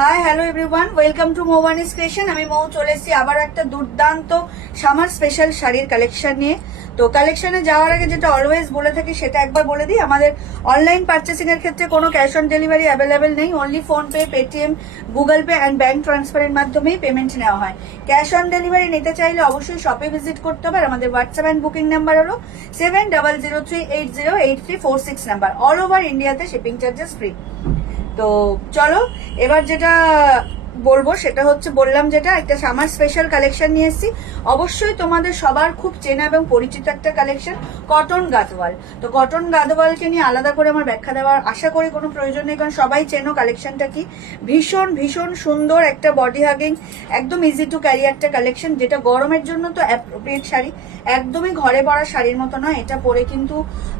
High hello everyone, welcome to Moubani's creation. আমি মৌ চলে এসেছি আবার একটা দুর্দান্ত সামার স্পেশাল শাড়ির কালেকশন নিয়ে। তো কালেকশনে যাওয়ার আগে যেটা অলওয়েজ বলে থাকি সেটা একবার বলে দিই, আমাদের অনলাইন পারচেসিং এর ক্ষেত্রে কোনো ক্যাশ অন ডেলিভারি অ্যাভেলেবেল নেই। Only PhonePe, Paytm, Google pay and bank ট্রান্সফারের মাধ্যমেই পেমেন্ট নেওয়া হয়। ক্যাশ অন ডেলিভারি নিতে চাইলে অবশ্যই শপে ভিজিট করতে হবে। আর আমাদের হোয়াটসঅ্যাপ অ্যান্ড বুকিং নাম্বার হলো 7003808346 নাম্বার। অল ওভার ইন্ডিয়াতে শিপিং চার্জেস ফ্রি। তো চলো এবার যেটা বলবো সেটা হচ্ছে, বললাম যেটা একটা সামার স্পেশাল কালেকশন নিয়ে এসেছি। অবশ্যই তোমাদের সবার খুব চেনা এবং পরিচিত একটা কালেকশন, কটন গাদওয়াল। তো কটন গাদওয়ালকে নিয়ে আলাদা করে আমার ব্যাখ্যা দেওয়ার আশা করি কোনো প্রয়োজন নেই, কারণ সবাই চেনো কালেকশনটা কি। ভীষণ ভীষণ সুন্দর একটা বডি হাগিং, একদম ইজি টু ক্যারি একটা কালেকশন, যেটা গরমের জন্য তো অ্যাপ্রোপ্রিয়েট শাড়ি। একদমই ঘরে পরা শাড়ির মতো নয় এটা, পরে কিন্তু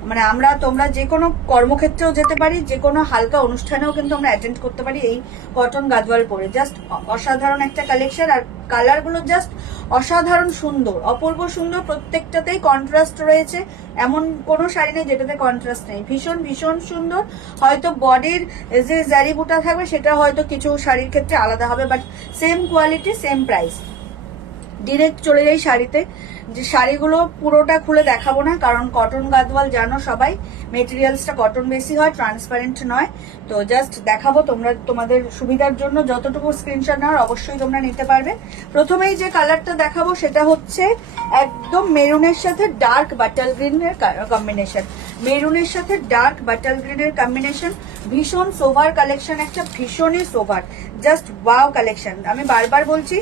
মানে তোমরা যে কোনো কর্মক্ষেত্রেও যেতে পারি, যে কোনো হালকা অনুষ্ঠানেও কিন্তু আমরা অ্যাটেন্ড করতে পারি এই কটন গাদওয়াল পরে। জাস্ট অসাধারণ একটা কালেকশন, আর কালার গুলো জাস্ট অসাধারণ সুন্দর, অপূর্ব সুন্দর। প্রত্যেকটাতেই কন্ট্রাস্ট রয়েছে, এমন কোনো শাড়ি নেই যেটাতে কন্ট্রাস্ট নেই। ভীষণ ভীষণ সুন্দর। হয়তো বডির যে জারি বুটা থাকবে সেটা হয়তো কিছু শাড়ির ক্ষেত্রে আলাদা হবে, but same quality same price. Direct চলে যাই শাড়িতে। যে শাড়িগুলো পুরোটা খুলে দেখাবো না, কারণ কটন গাদওয়াল জানো সবাই, মেটেরিয়ালসটা কটন বেশি হয়, ট্রান্সপারেন্ট নয়। তো জাস্ট দেখাবো তোমাদের সুবিধার জন্য, যতটুকু স্ক্রিনশট নেওয়ার অবশ্যই তোমরা নিতে পারবে। প্রথমেই যে কালারটা দেখাবো সেটা হচ্ছে একদম মেরুনের সাথে ডার্ক বাটাল গ্রিনের কম্বিনেশন। মেরুনের সাথে ডার্ক বাটাল গ্রিনের কম্বিনেশন, ভীষণ সোভার কালেকশন, একটা ভীষণই সোভার, জাস্ট ওয়াও কালেকশন। আমি বারবার বলছি,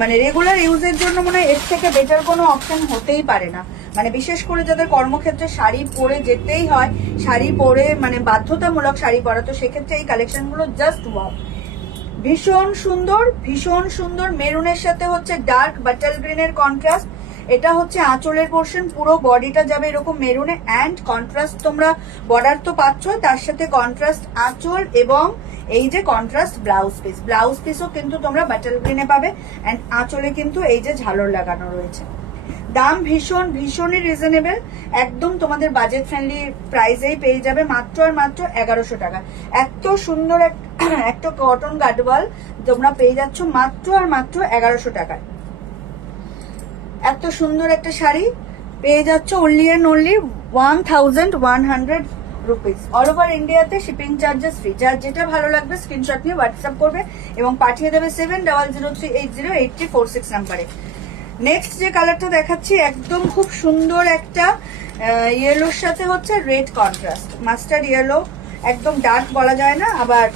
মানে রেগুলার ইউজের জন্য মনে হয় এর থেকে বেটার কোনো অপশন হতেই পারে না। মানে বিশেষ করে যাদের কর্মক্ষেত্রে শাড়ি পরে যেতেই হয়, শাড়ি পরে মানে বাধ্যতামূলক শাড়ি পরা, তো সেক্ষেত্রে এই কালেকশনগুলো জাস্ট ওয়াও, ভীষণ সুন্দর ভীষণ সুন্দর। মেরুনের সাথে হচ্ছে ডার্ক বাটাল গ্রিনের কন্ট্রাস্ট। এটা হচ্ছে আঁচলের পোর্শন, পুরো বডিটা যাবে এরকম মেরুনে, অ্যান্ড কন্ট্রাস্ট তোমরা বর্ডার তো পাচ্ছ, তার সাথে কন্ট্রাস্ট আঁচল এবং এই যে কন্ট্রাস্ট ব্লাউজ পিস। ব্লাউজ পিসও কিন্তু তোমরা বাটাল গ্রিনে পাবে, অ্যান্ড আঁচলে কিন্তু এই যে ঝালর লাগানো রয়েছে। দাম ভীষণ ভীষণই রিজনেবল, একদম তোমাদের বাজেট ফ্রেন্ডলি প্রাইসেই পেয়ে যাবে, মাত্র আর মাত্র 1100 টাকা। এত সুন্দর একটা কটন গাদওয়াল তোমরা পেয়ে যাচ্ছ মাত্র আর মাত্র 1100 টাকায়। এত সুন্দর একটা শাড়ি পেয়ে যাচ্ছ only and only 1100 rupees. All over ইন্ডিয়াতে শিপিং চার্জেস ফ্রি। যার যেটা ভালো লাগবে স্ক্রিনশট নিয়ে হোয়াটসঅ্যাপ করবে এবং পাঠিয়ে দেবে 7003808346 নাম্বারে। নেক্সট যে কালারটা দেখাচ্ছি একদম খুব সুন্দর একটা ইয়েলোর সাথে হচ্ছে রেড কন্ট্রাস্ট, মাস্টার্ড ইয়েলো। একদম ডার্ক বলা যায় না, আবার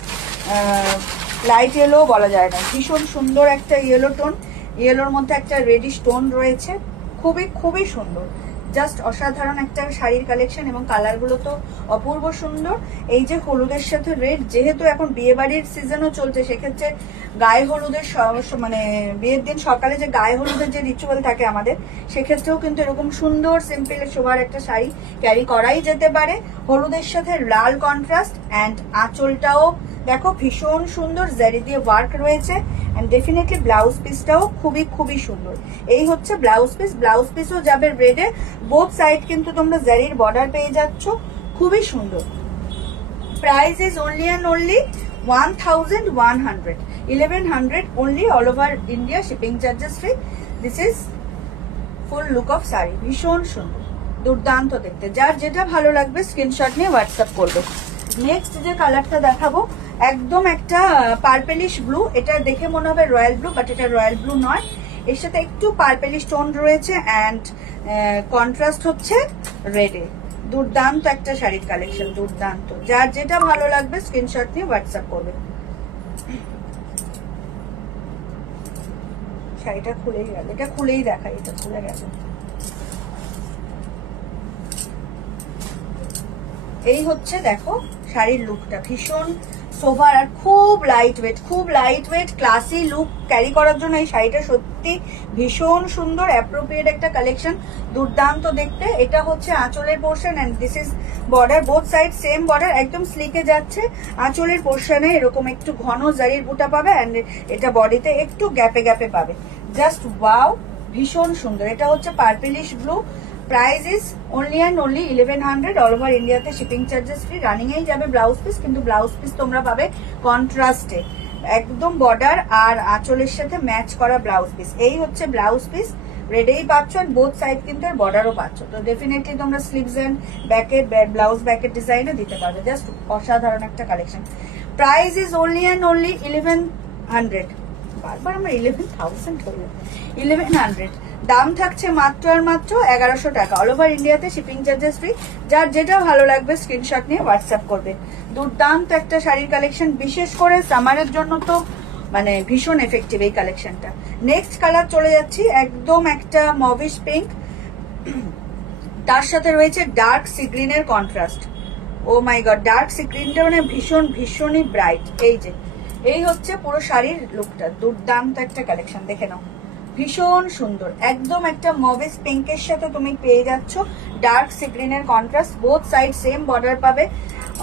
লাইট ইয়েলো বলা যায় না। ভীষণ সুন্দর একটা ইয়েলো টোন, ইয়েলোর মধ্যে একটা রেডিশ টোন রয়েছে, খুবই খুবই সুন্দর, জাস্ট অসাধারণ একটা শাড়ির কালেকশন। এবং কালারগুলো তো অপূর্ব সুন্দর। এই যে হলুদের সাথে রেড, যেহেতু এখন বিয়ে বাড়ির সিজনও চলছে, সেক্ষেত্রে গায়ে হলুদের মানে বিয়ের দিন সকালে যে গায়ে হলুদের যে রিচুয়াল থাকে আমাদের, সেক্ষেত্রেও কিন্তু এরকম সুন্দর সিম্পল শোভার একটা শাড়ি ক্যারি করাই যেতে পারে। হলুদের সাথে লাল কন্ট্রাস্ট, অ্যান্ড আঁচলটাও দেখো ভীষণ সুন্দর, জারি দিয়ে ওয়ার্ক রয়েছে, অ্যান্ড ডেফিনেটলি ব্লাউজ পিসটাও খুবই খুবই সুন্দর। এই হচ্ছে ব্লাউজ পিস। ব্লাউজ পিসও যাবে রেডে, বোথ সাইড কিন্তু তোমরা জারির বর্ডার পেয়ে যাচ্ছ, খুবই সুন্দর। Price is only and only 1100 only, all over India, shipping charges free. This is full look of sari, ভীষণ সুন্দর, দুর্দান্ত দেখতে। যার যেটা ভালো লাগবে স্ক্রিনশট নিয়ে হোয়াটসঅ্যাপ করবে। নেক্সট যে কালারটা দেখাবো একদম একটা পার্পেলিশ ব্লু। এটা দেখে মনে হবে রয়্যাল ব্লু, বাট এটা রয়্যাল ব্লু নয়। এর সাথে একটু পার্পেলিশ টোন রয়েছে, অ্যান্ড কন্ট্রাস্ট হচ্ছে রেডে। দুর্দান্ত একটা শাড়ির কালেকশন, দুর্দান্ত। যার যেটা ভালো লাগবে স্ক্রিনশট নিয়ে হোয়াটসঅ্যাপ করবে। শাড়িটা খুলেই গেল, এটা খুলেই দেখাই, এটা খুলে গেল। এই হচ্ছে দেখো শাড়ির লুকটা, ভীষণ সোভার আর খুব লাইট ওয়েট, খুব light weight classy look carry করার জন্য এই শাড়িটা সত্যি ভীষণ সুন্দর, অ্যাপ্রোপ্রিয়েট একটা কালেকশন, দুর্দান্ত দেখতে। এটা হচ্ছে আঁচলের portion, and this is border, both side same border, একদম স্লিকে যাচ্ছে। আঁচলের পোর্শনে এরকম একটু ঘন জারির বুটা পাবে, অ্যান্ড এটা বডিতে একটু গ্যাপে গ্যাপে পাবে, জাস্ট ওয়াও, ভীষণ সুন্দর। এটা হচ্ছে purplish blue. Price is only and only 1100, all over ইন্ডিয়াতে শিপিং চার্জেস ফ্রি। রানিং এই যাবে ব্লাউজ পিস, কিন্তু ব্লাউজ পিস তোমরা পাবে কন্ট্রাস্টে। একদম বর্ডার আর আঁচলের সাথে ম্যাচ করা ব্লাউজ পিস। এই হচ্ছে ব্লাউজ পিস, রেডেই পাচ্ছ, আর বোথ সাইড কিন্তু বর্ডারও পাচ্ছ। তো ডেফিনেটলি তোমরা স্লিভস এন্ড ব্যাকের ব্লাউজ ব্যাকের ডিজাইনও দিতে পারবে। জাস্ট অসাধারণ একটা collection. Price is only and only 1100। বারবার আমরা 11,000 হলো, 1100। দাম থাকছে মাত্র আর মাত্র 1100 টাকা। অল ওভার ইন্ডিয়াতে শিপিং চার্জেস ফ্রি। যার যেটা ভালো লাগবে স্ক্রিনশট নিয়ে হোয়াটসঅ্যাপ করবে। দুর্দান্ত একটা শাড়ির কালেকশন, বিশেষ করে সামারের জন্য তো মানে ভীষণ এফেক্টিভ এই কালেকশনটা। নেক্সট কালার চলে যাচ্ছি, একদম একটা মভিশ পিঙ্ক, তার সাথে রয়েছে ডার্ক সি গ্রিনের কন্ট্রাস্ট। ও মাই গড, ডার্ক সি গ্রিনটা মানে ভীষণই ব্রাইট। এই হচ্ছে পুরো শাড়ির লুকটা। দুর্দান্ত একটা কালেকশন, দেখে নাও, ভীষণ সুন্দর। একদম একটা মভিশ পিঙ্কের সাথে তুমি পেয়ে যাচ্ছ ডার্ক সি গ্রিনের contrast. Both side same border পাবে।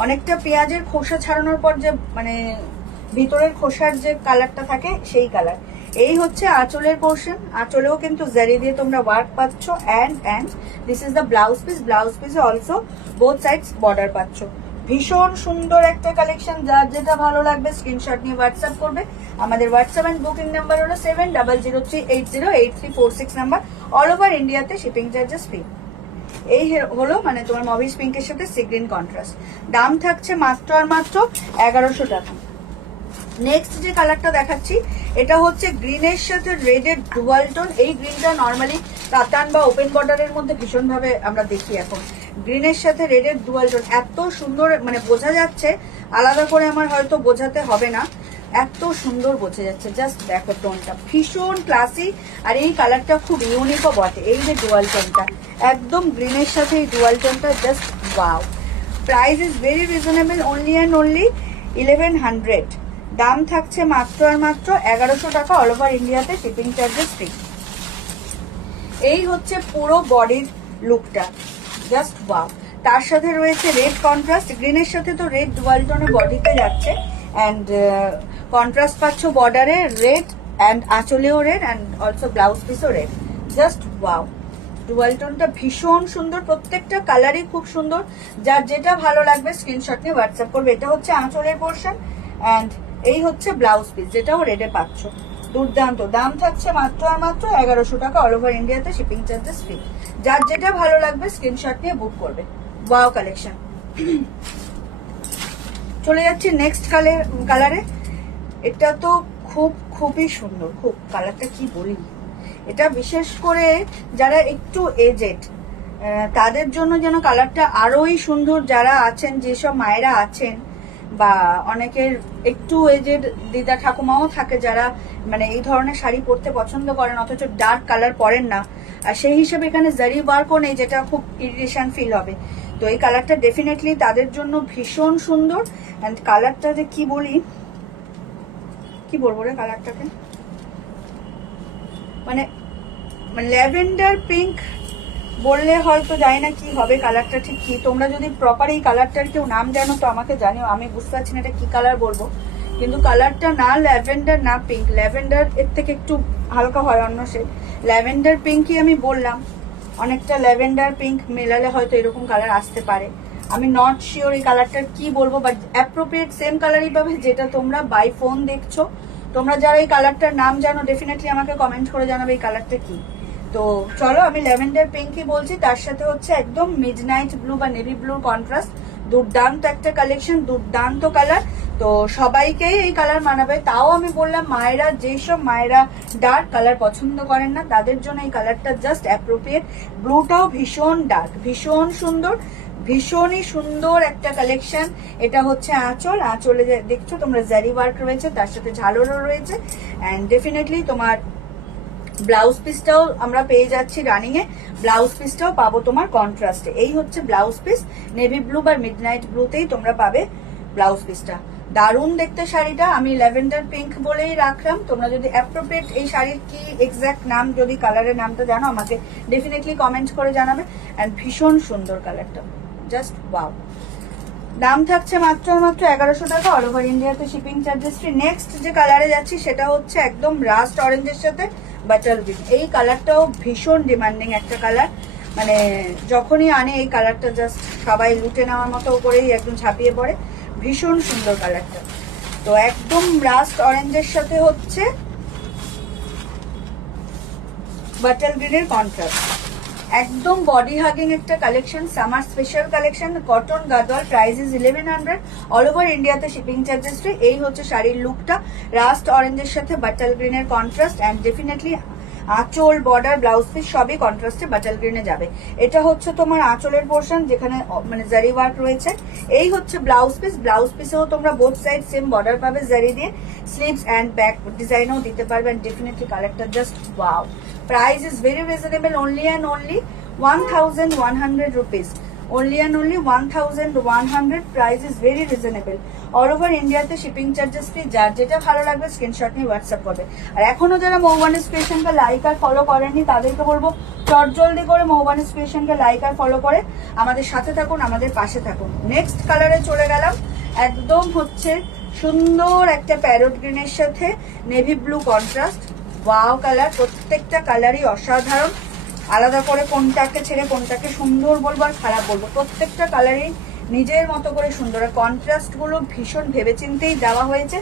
অনেকটা পেঁয়াজের খোসা ছাড়ানোর পর যে মানে ভিতরের খোসার যে কালারটা থাকে সেই কালার। এই হচ্ছে আঁচলের পোর্শন, আঁচলেও কিন্তু জারি দিয়ে তোমরা ওয়ার্ক পাচ্ছ। And this is the blouse piece. Blouse পিসে অলসো বোথ সাইডস বর্ডার পাচ্ছ। ভীষণ সুন্দর একটা কালেকশন। যার যেটা ভালো লাগবে স্ক্রিনশট নিয়ে হোয়াটসঅ্যাপ করবে। আমাদের হোয়াটসঅ্যাপ এন্ড বুকিং নাম্বার হলো 7003808086 নাম্বার। অল ওভার ইন্ডিয়াতে শিপিং চার্জেস ফ্রি। এই হলো মানে তোমার মভিশ পিঙ্কের সাথে সি গ্রিন কন্ট্রাস্ট। দাম থাকছে মাত্র আর মাত্র 1100 টাকা। নেক্সট যে কালারটা দেখাচ্ছি, এটা হচ্ছে গ্রিনের সাথে রেডের ডুয়াল টোন। এই গ্রিনটা নর্মালি কাতান বা ওপেন বর্ডারের মধ্যে ভীষণভাবে আমরা দেখি এখন। গ্রিনের সাথে রেডের ডুয়াল টোন এত সুন্দর, মানে বোঝা যাচ্ছে, আলাদা করে আমার হয়তো বোঝাতে হবে না, এত সুন্দর বোঝা যাচ্ছে। জাস্ট দেখো টোনটা ভীষণ ক্লাসি, আর এই কালারটা খুব ইউনিকও বটে। এই যে ডুয়াল টোনটা, একদম গ্রিনের সাথে এই ডুয়াল টোনটা, just wow. Price is very reasonable, only and only 1100। দাম থাকছে মাত্র আর মাত্র 1100 টাকা। অল ওভার ইন্ডিয়াতে শিপিং চার্জেস ফ্রি। এই হচ্ছে পুরো বডির লুকটা, জাস্ট ওয়াও। তার সাথে রয়েছে রেড কন্ট্রাস্ট। গ্রিনের সাথে তো রেড ডুয়াল টোনে বডিতে যাচ্ছে, অ্যান্ড কন্ট্রাস্ট পাচ্ছ বর্ডারে রেড, অ্যান্ড আঁচলেও রেড, অ্যান্ড অলসো ব্লাউজ পিসও রেড। জাস্ট ওয়াও, ডুয়াল টোনটা ভীষণ সুন্দর। প্রত্যেকটা কালারই খুব সুন্দর। যার যেটা ভালো লাগবে স্ক্রিনশট নিয়ে হোয়াটসঅ্যাপ করবে। এটা হচ্ছে আঁচলের পোর্শন, অ্যান্ড এই হচ্ছে ব্লাউজ পিস, যেটাও রেডে পাচ্ছ। দুর্দান্ত। দাম থাকছে মাত্র আর মাত্র 1100 টাকা। অল ওভার ইন্ডিয়াতে শিপিং চার্জেস ফ্রি। যার যেটা ভালো লাগবে স্ক্রিনশট নিয়ে বুক করবে। Wow collection. চলে যাচ্ছি নেক্সট কালারে। এটা তো খুবই সুন্দর, খুব কালারটা কি বলি। এটা বিশেষ করে যারা একটু এজেড তাদের জন্য যেন কালারটা আরোই সুন্দর। যারা আছেন, যেসব মায়েরা আছেন বা অনেকের একটু এজেড দিদা ঠাকুমাও থাকে যারা মানে এই ধরনের শাড়ি পরতে পছন্দ করেন অথচ ডার্ক কালার পরেন না, আর সেই হিসেবে এখানে জারি ওয়ার্কও নেই, যেটা খুব ইরিটেশন ফিল হবে। তো এই কালারটা ডেফিনেটলি তাদের জন্য ভীষণ সুন্দর। অ্যান্ড কালারটা যে কি বলবো রে কালারটাকে, মানে ল্যাভেন্ডার পিঙ্ক বললে হয়তো জানি না কি হবে কালারটা ঠিক কি। তোমরা যদি প্রপার এই কালারটার কেউ নাম জানো তো আমাকে জানিও, আমি বুঝতে পারছি না এটা কি কালার বলবো। কিন্তু কালারটা না ল্যাভেন্ডার না পিঙ্ক, ল্যাভেন্ডার এর থেকে একটু হালকা হয় অন্য শেড। ল্যাভেন্ডার পিঙ্কই আমি বললাম, অনেকটা ল্যাভেন্ডার পিঙ্ক মেলালে হয়তো এরকম কালার আসতে পারে। আমি নট শিওর এই কালারটার কি বলবো, বাট অ্যাপ্রোপ্রিয়েট সেম কালারই পাবে যেটা তোমরা বাই ফোন দেখছো। তোমরা যারা এই কালারটার নাম জানো ডেফিনেটলি আমাকে কমেন্ট করে জানাবে এই কালারটা কি। তো চলো, আমি ল্যাভেন্ডার পিঙ্কই বলছি। তার সাথে হচ্ছে একদম মিডনাইট ব্লু বা নেভি ব্লুর কন্ট্রাস্ট। দুর্দান্ত একটা কালেকশন, দুর্দান্ত কালার। তো সবাইকেই এই কালার মানাবে। তাও আমি বললাম মায়েরা, যেসব মায়েরা ডার্ক কালার পছন্দ করেন না তাদের জন্য এই কালারটা জাস্ট অ্যাপ্রোপ্রিয়েট। ব্লুটাও ভীষণ ডার্ক, ভীষণ সুন্দর, ভীষণই সুন্দর একটা কালেকশন। এটা হচ্ছে আঁচল। আঁচলে দেখছো তোমরা জারি ওয়ার্ক রয়েছে, তার সাথে ঝালরও রয়েছে। অ্যান্ড ডেফিনেটলি তোমার ব্লাউজ পিসটাও আমরা পেয়ে যাচ্ছি রানিং এ। ব্লাউজ পিসটাও পাবো তোমার কন্ট্রাস্টে। এই হচ্ছে ব্লাউজ পিস, নেভি ব্লু বা মিডনাইট ব্লুতেই তোমরা পাবে ব্লাউজ পিসটা। দারুণ দেখতে শাড়িটা। আমি ল্যাভেন্ডার পিঙ্ক বলেই রাখলাম। তোমরা যদি অ্যাপ্রোপ্রিয়েট এই শাড়ির কি এক্সাক্ট নাম, যদি কালারের নামটা জানো আমাকে ডেফিনেটলি কমেন্ট করে জানাবে। অ্যান্ড ভীষণ সুন্দর কালারটা, জাস্ট ওয়াও। দাম থাকছে মাত্র 1100 টাকা। অল ওভার ইন্ডিয়াতে শিপিং চার্জেস ফ্রি। নেক্সট যে কালারে যাচ্ছি সেটা হচ্ছে একদম রাস্ট অরেঞ্জের সাথে বাটার গ্রিন। এই কালারটাও ভীষণ ডিমান্ডিং একটা কালার। মানে যখনই আনে এই কালারটা জাস্ট সবাই লুটে নেওয়ার মতো করেই একদম ঝাঁপিয়ে পড়ে। ভীষণ সুন্দর কালারটা। তো একদম রাস্ট অরেঞ্জের সাথে হচ্ছে বাটার গ্রিনের কন্ট্রাস্ট, একদম বডি হাগিং একটা collection, summer special collection, cotton Gadwal, price is 1100, all over ইন্ডিয়াতে শিপিং চার্জেস ফ্রি। এই হচ্ছে শাড়ির লুকটা, রাস্ট অরেঞ্জের সাথে বাটার গ্রিনের কন্ট্রাস্ট, অ্যান্ড ডেফিনেটলি আঁচল, বর্ডার, ব্লাউজ পিস সবই কন্ট্রাস্টে বাটার গ্রিনে যাবে। এটা হচ্ছে তোমার আঁচলের পোর্শন, যেখানে মানে জারি ওয়ার্ক রয়েছে। এই হচ্ছে ব্লাউজ পিস, ব্লাউজ পিসেও তোমরা বোথ সাইড সেম বর্ডার পাবে জারি দিয়ে, স্লিভস অ্যান্ড ব্যাক ডিজাইনও দিতে পারবে, অ্যান্ড ডেফিনেটলি কালারটা just wow. Price is very reasonable, only and only 1100 rupees, only and only 1100, price is very reasonable, all over ইন্ডিয়াতে shipping charges free. যার যেটা ভালো লাগবে স্ক্রিনশট নিয়ে হোয়াটসঅ্যাপ করবে। আর এখনো যারা মৌবানিস ক্রিয়েশনকে লাইক আর ফলো করেননি তাদেরকে বলবো চটজলদি করে মৌবানিস ক্রিয়েশনকে লাইক আর ফলো করে আমাদের সাথে থাকুন, আমাদের পাশে থাকুন। নেক্সট কালারে চলে গেলাম, একদম হচ্ছে সুন্দর একটা প্যারট গ্রিনের সাথে navy blue contrast, wow colour, প্রত্যেকটা কালারই অসাধারণ। আলাদা করে কোনটাকে ছেড়ে কোনটাকে সুন্দর বলবো আর খারাপ বলবো, প্রত্যেকটা কালারই নিজের মতো করে সুন্দর। আর কন্ট্রাস্ট গুলো ভীষণ ভেবেচিন্তেই দেওয়া হয়েছে,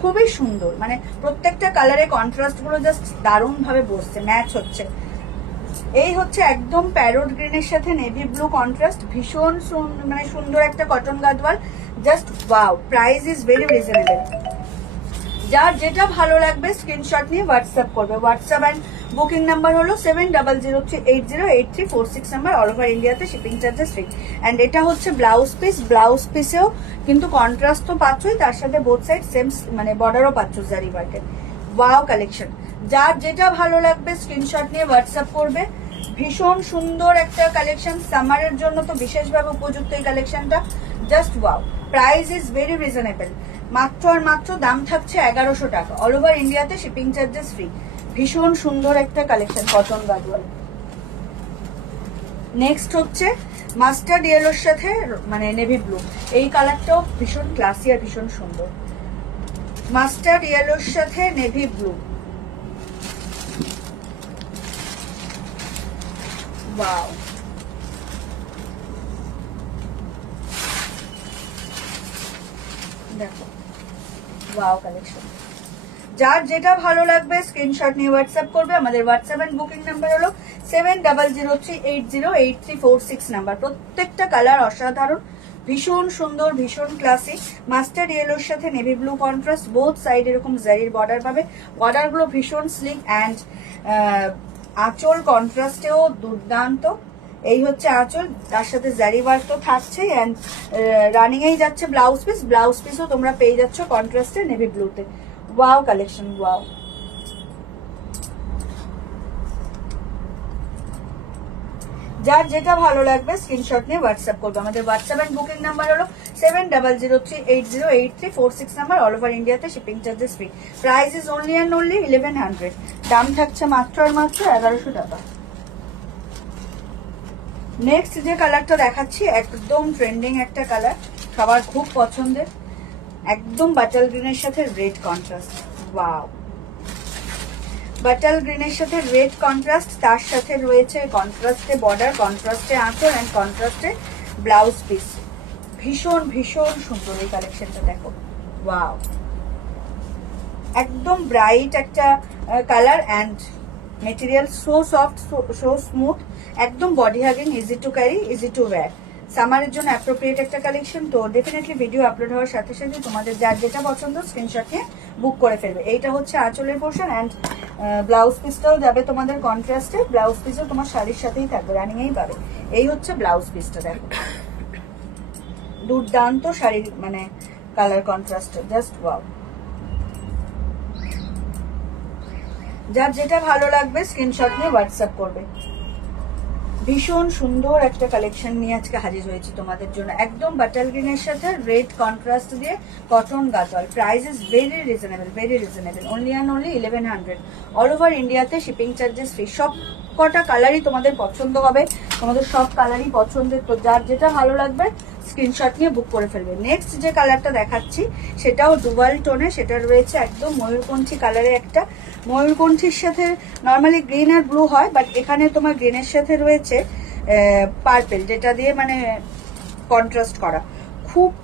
খুবই সুন্দর, মানে প্রত্যেকটা কালারে কন্ট্রাস্ট গুলো জাস্ট দারুণ ভাবে বসছে, ম্যাচ হচ্ছে। এই হচ্ছে একদম প্যারট গ্রিনের সাথে নেভি ব্লু কন্ট্রাস্ট, ভীষণ মানে সুন্দর একটা cotton Gadwal, just wow. Price is very reasonable, যার যেটা ভালো লাগবে স্ক্রিনশট নিয়ে হোয়াটসঅ্যাপ করবে। হোয়াটসঅ্যাপ অ্যান্ড বুকিং নাম্বার হলো 7003808346 নাম্বার, অল ওভার ইন্ডিয়াতে শিপিং চার্জেস ফ্রি। অ্যান্ড এটা হচ্ছে ব্লাউজ পিস, ব্লাউজ পিসেও কিন্তু কন্ট্রাস্ট তো পাচ্ছই, তার সাথে বোথ সাইড সেম মানে বর্ডারও পাচ্ছ জারি ওয়ার্কের, ওয়াও কালেকশন। যার যেটা ভালো লাগবে স্ক্রিনশট নিয়ে হোয়াটসঅ্যাপ করবে। ভীষণ সুন্দর একটা কালেকশন, সামারের জন্য তো বিশেষভাবে উপযুক্ত এই কালেকশনটা, just wow. Price is very reasonable, মাত্র আর মাত্র দাম থাকছে 1100 টাকা, অল ওভার ইন্ডিয়াতে শিপিং চার্জেস ফ্রি। ভীষণ সুন্দর একটা কালেকশন কটন গাদওয়াল। নেক্সট হচ্ছে মাস্টার্ড ইয়েলোর সাথে মানে নেভি ব্লু, এই কালারটাও ভীষণ ক্লাসি আর ভীষণ সুন্দর। মাস্টার্ড ইয়েলোর সাথে নেভি ব্লু, ওয়াও। দেখো ওয়াও কালেকশন, যার যেটা ভালো লাগবে স্ক্রিনশট নিয়ে হোয়াটসঅ্যাপ করবে। আমাদের হোয়াটসঅ্যাপ এন্ড বুকিং নাম্বার হলো 7003808346 নাম্বার। প্রত্যেকটা কালার অসাধারণ, ভীষণ সুন্দর, ভীষণ ক্লাসিক। মাস্টার্ড ইয়েলোর সাথে navy blue contrast, both side এরকম জারির বর্ডার পাবে, বর্ডার গুলো ভীষণ স্লিক, অ্যান্ড আঁচল কন্ট্রাস্টেও দুর্দান্ত। এই হচ্ছে আঁচল, তার সাথে জারি ওয়ার্ক তো থাকছেই, অ্যান্ড রানিং এই যাচ্ছে ব্লাউজ পিস, ব্লাউজ পিসও তোমরা পেয়ে যাচ্ছ কন্ট্রাস্টে নেভি ব্লুতে, ওয়াও কালেকশন, ওয়াও। যার যেটা ভালো লাগবে স্ক্রিনশট নিয়ে হোয়াটসঅ্যাপ করবে। আমাদের হোয়াটসঅ্যাপ এন্ড বুকিং নাম্বার হলো 7003808346 নাম্বার, অল ওভার ইন্ডিয়াতে shipping charges free. Price is only and only 1100, দাম থাকছে মাত্র আর মাত্র 1100 টাকা। নেক্সট যে কালারটা দেখাচ্ছি একদম ট্রেন্ডিং একটা কালার, সবার খুব পছন্দের, একদম বাটাল গ্রিনের সাথে রেড কন্ট্রাস্ট, ওয়াও। বাটাল গ্রিনের সাথে রেড কন্ট্রাস্ট, তার সাথে রয়েছে কন্ট্রাস্টে বর্ডার, কন্ট্রাস্টে আঁচল, অ্যান্ড কন্ট্রাস্টে ব্লাউজ পিস। ভীষণ ভীষণ সুন্দর এই কালেকশনটা, দেখো ওয়াও, একদম ব্রাইট একটা colour, and material so soft, so smooth, একদম body hugging, easy to carry, easy to wear. সামারের জন্য অ্যাপ্রোপ্রিয়েট একটা কালেকশন। তো ডেফিনেটলি ভিডিও আপলোড হওয়ার সাথে সাথে তোমাদের যার যেটা পছন্দ স্ক্রিনশট নিয়ে বুক করে ফেলবে। এইটা হচ্ছে আঁচলের পোর্শন, অ্যান্ড ব্লাউজ পিসটাও যাবে তোমাদের কন্ট্রাস্টে, ব্লাউজ পিসও তোমার শাড়ির সাথেই থাকবে, রানিংয়েই পাবে। এই হচ্ছে ব্লাউজ পিসটা, দেখো দুর্দান্ত শাড়ির মানে কালার কন্ট্রাস্ট, জাস্ট ওয়াও। যার যেটা ভালো লাগবে স্ক্রিনশট নিয়ে হোয়াটসঅ্যাপ করবে। ভীষণ সুন্দর একটা কালেকশন নিয়ে আজকে হাজির হয়েছি তোমাদের জন্য, একদম বাটাল গ্রিনের সাথে রেড কন্ট্রাস্ট দিয়ে cotton Gadwal. Price is very reasonable, very reasonable, only and only 1100, all over ইন্ডিয়াতে শিপিং চার্জেস ফ্রি। সব কটা কালারই তোমাদের পছন্দ হবে, তোমাদের সব কালারই পছন্দের। তো যার যেটা ভালো লাগবে স্ক্রিনশট নিয়ে বুক করে ফেলবে। নেক্সট যে কালারটা দেখাচ্ছি সেটাও ডুয়াল টোনে, সেটা রয়েছে একদম ময়ূরকণ্ঠী কালারে, একটা ময়ূরকণ্ঠীর সাথে নর্মালি গ্রিন আর ব্লু হয়, বাট এখানে তোমার গ্রিনের সাথে রয়েছে পার্পেল, যেটা দিয়ে মানে কন্ট্রাস্ট করা,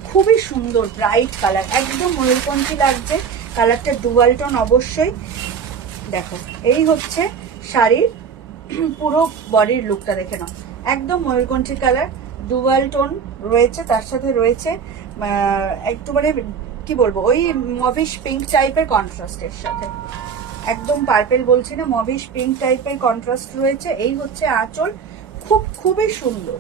খুবই সুন্দর ব্রাইট কালার, একদম ময়ূরকণ্ঠী লাগছে কালারটা, ডুয়াল টোন অবশ্যই। দেখো এই হচ্ছে শাড়ির পুরো বডির লুকটা, দেখে নাও একদম ময়ূরকণ্ঠী কালার, ডুয়াল টোন রয়েছে, তার সাথে রয়েছে একটু মানে কি বলবো ওই মভিশ পিঙ্ক টাইপের কন্ট্রাস্টের সাথে, একদম পার্পেল বলছি না, মভিশ পিঙ্ক টাইপের কন্ট্রাস্ট রয়েছে। এই হচ্ছে আঁচল, খুবই সুন্দর,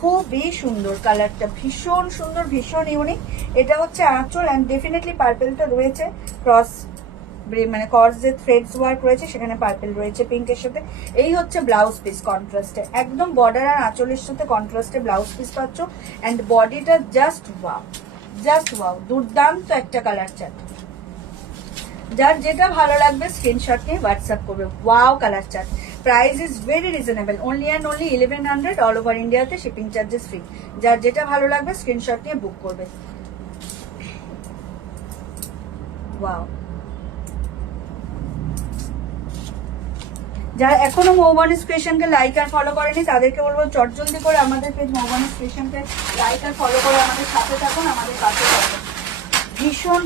খুবই সুন্দর কালারটা, ভীষণ সুন্দর, ভীষণ ইউনিক। এটা হচ্ছে আঁচল, অ্যান্ড ডেফিনেটলি পার্পেলটা রয়েছে ক্রস মানে কর্স যে থ্রেডস ওয়ার্ক রয়েছে সেখানে পার্পেল রয়েছে পিঙ্কের সাথে। এই হচ্ছে ব্লাউজ পিস কন্ট্রাস্টে, একদম বর্ডার আর আঁচলের সাথে কন্ট্রাস্টে ব্লাউজ পিস পাচ্ছ, অ্যান্ড বডিটা জাস্ট ওয়াও, দুর্দান্ত একটা কালার চার্ট। যার যেটা ভালো লাগবে স্ক্রিনশট নিয়ে হোয়াটসঅ্যাপ করবে। Wow colour chart, price is very reasonable, only and only 1100, all over ইন্ডিয়াতে শিপিং চার্জেস ফ্রি। যার যেটা ভালো লাগবে স্ক্রিনশট নিয়ে বুক করবে। ওয়াও, যারা এখনো মৌবানিস ক্রিয়েশনকে লাইক আর ফলো করেনি তাদেরকে বলবো চটজলদি করে আমাদের পেজ মৌবানিস ক্রিয়েশনকে লাইক আর ফলো করে আমাদের সাথে থাকুন, আমাদের পাশে থাকুন।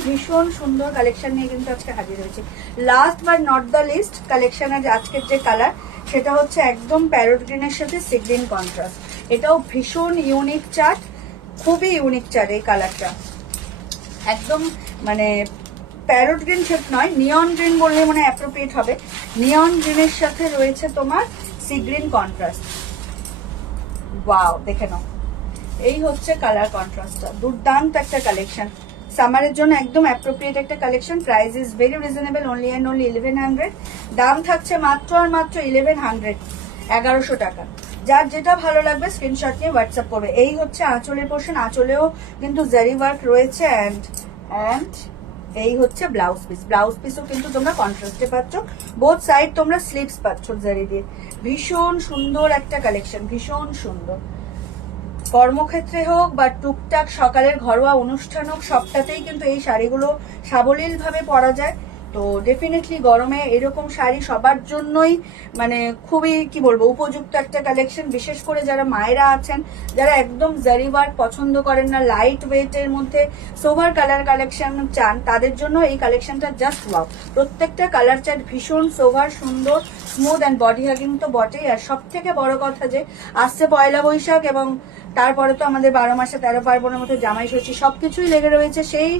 ভীষণ সুন্দর কালেকশন নিয়ে কিন্তু আজকে হাজির হয়েছে। Last but not the least কালেকশনের আজকের যে কালার সেটা হচ্ছে একদম প্যারোট গ্রিনের সাথে সি গ্রিন কন্ট্রাস্ট। এটাও ভীষণ ইউনিক চার্ট, খুবই ইউনিক চার্ট এই কালারটা, একদম মানে প্যারোট গ্রিন শেড নয়, নিয়ন গ্রিন বললে মানে অ্যাপ্রোপ্রিয়েট হবে। নিয়ন গ্রিনের সাথে রয়েছে তোমার সি গ্রিন কন্ট্রাস্ট। ওয়াও, দেখে নাও এই হচ্ছে কালার কন্ট্রাস্টটা, দুর্দান্ত একটা কালেকশন, সামারের জন্য একদম অ্যাপ্রোপ্রিয়েট একটা collection. Price is very reasonable, only and only 1100, দাম থাকছে মাত্র আর মাত্র 1100, 1100 টাকা। যার যেটা ভালো লাগবে স্ক্রিনশট নিয়ে হোয়াটসঅ্যাপ করবে। এই হচ্ছে আঁচলের পোর্শন, আঁচলেও কিন্তু জারি ওয়ার্ক রয়েছে, অ্যান্ড এই হচ্ছে ব্লাউজ পিস, ব্লাউজ পিসও কিন্তু তোমরা কন্ট্রাস্টে পাচ্ছ, বোথ সাইড তোমরা স্লিভস পাচ্ছ জারি দিয়ে। ভীষণ সুন্দর একটা কালেকশন, ভীষণ সুন্দর। কর্মক্ষেত্রে হোক বা টুকটাক সকালের ঘরোয়া অনুষ্ঠান হোক, সবটাতেই কিন্তু এই শাড়িগুলো সাবলীল ভাবে পরা যায়। তো ডেফিনেটলি গরমে এরকম শাড়ি সবার জন্যই মানে খুবই কি বলবো উপযুক্ত একটা কালেকশন, বিশেষ করে যারা মায়েরা আছেন, যারা একদম জারি ওয়ার্ক পছন্দ করেন না, লাইট ওয়েটের মধ্যে সোভার কালার কালেকশন চান, তাদের জন্য এই কালেকশনটা জাস্ট ওয়াও। প্রত্যেকটা কালার চার্ট ভীষণ সোভার, সুন্দর, স্মুথ অ্যান্ড বডি হাগিং তো বটেই। আর সব থেকে বড় কথা যে আসছে পয়লা বৈশাখ, এবং তারপরে তো আমাদের 12 মাসে 13 পার্বণের মধ্যে জামাই ষষ্ঠী সবকিছুই লেগে রয়েছে। সেই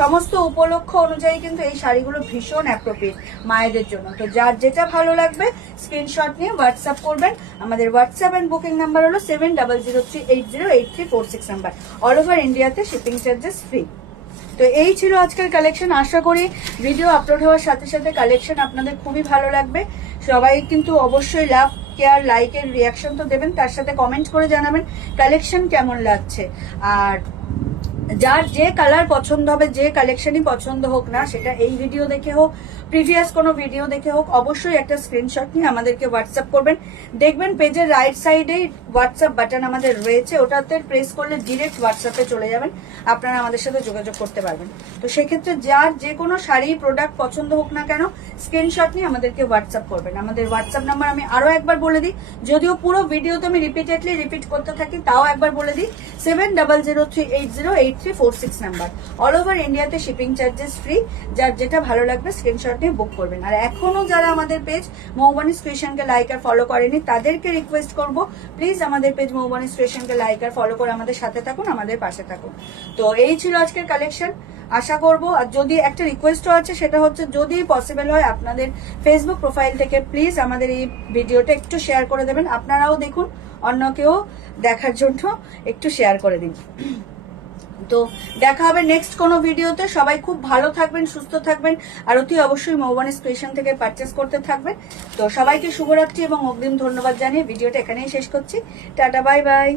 সমস্ত উপলক্ষ অনুযায়ী কিন্তু এই শাড়িগুলো ভীষণ অ্যাপ্রোপ্রিয়েট মায়েদের জন্য। তো যার যেটা ভালো লাগবে স্ক্রিনশট নিয়ে হোয়াটসঅ্যাপ করবেন। আমাদের হোয়াটসঅ্যাপ এন্ড বুকিং নাম্বার হলো 7003808086 নাম্বার, অল ওভার ইন্ডিয়াতে শিপিং চার্জেস ফ্রি। তো এই ছিল আজকের কালেকশন। আশা করি ভিডিও আপলোড হওয়ার সাথে সাথে কালেকশন আপনাদের খুবই ভালো লাগবে। সবাই কিন্তু অবশ্যই লাভ, কেয়ার, লাইকের রিয়াকশন তো দেবেন, তার সাথে কমেন্ট করে জানাবেন কালেকশন কেমন লাগছে। আর যার যে কালার পছন্দ হবে, যে কালেকশনই পছন্দ হোক না সেটা এই ভিডিও দেখে হোক, প্রিভিয়াস কোনো ভিডিও দেখে হোক, অবশ্যই একটা স্ক্রিনশট নিয়ে আমাদেরকে হোয়াটসঅ্যাপ করবেন। দেখবেন পেজের রাইট সাইডেই হোয়াটসঅ্যাপ বাটন আমাদের রয়েছে, ওটাতে প্রেস করলে ডিরেক্ট হোয়াটসঅ্যাপে চলে যাবেন, আপনারা আমাদের সাথে যোগাযোগ করতে পারবেন। তো সেক্ষেত্রে যার যে কোনো শাড়ি প্রোডাক্ট পছন্দ হোক না কেন স্ক্রিনশট নিয়ে আমাদেরকে হোয়াটসঅ্যাপ করবেন। আমাদের হোয়াটসঅ্যাপ নাম্বার আমি আরো একবার বলে দিই, যদিও পুরো ভিডিওতে আমি রিপিটেডলি রিপিট করতে থাকি, তাও একবার বলে দিই, 7003808346 নাম্বার, অল ওভার ইন্ডিয়াতে শিপিং চার্জেস ফ্রি। যার যেটা ভালো লাগবে স্ক্রিনশট নিয়ে বুক করবেন। আর এখনো যারা আমাদের পেজ মৌবানিস ক্রিয়েশনকে লাইক আর ফলো করেনি তাদেরকে রিকোয়েস্ট করব, প্লিজ আমাদের পেজ মৌবানিস ক্রিয়েশনকে লাইক আর ফলো করে আমাদের সাথে থাকুন, আমাদের পাশে থাকুন। তো এই ছিল আজকের কালেকশন, আশা করব। আর যদি একটা রিকোয়েস্টও আছে, সেটা হচ্ছে যদি পসিবল হয় আপনাদের ফেসবুক প্রোফাইল থেকে প্লিজ আমাদের এই ভিডিওটা একটু শেয়ার করে দেবেন, আপনারাও দেখুন, অন্যকেও দেখার জন্য একটু শেয়ার করে দিন। তো দেখা হবে নেক্সট কোনো ভিডিওতে। সবাই খুব ভালো থাকবেন, সুস্থ থাকবেন, আর অতি অবশ্যই মৌবানিস ক্রিয়েশন থেকে পারচেস করতে থাকবেন। তো সবাইকে শুভরাত্রি এবং অগ্রিম ধন্যবাদ জানিয়ে ভিডিওটা এখানেই শেষ করছি। Tata, bye bye.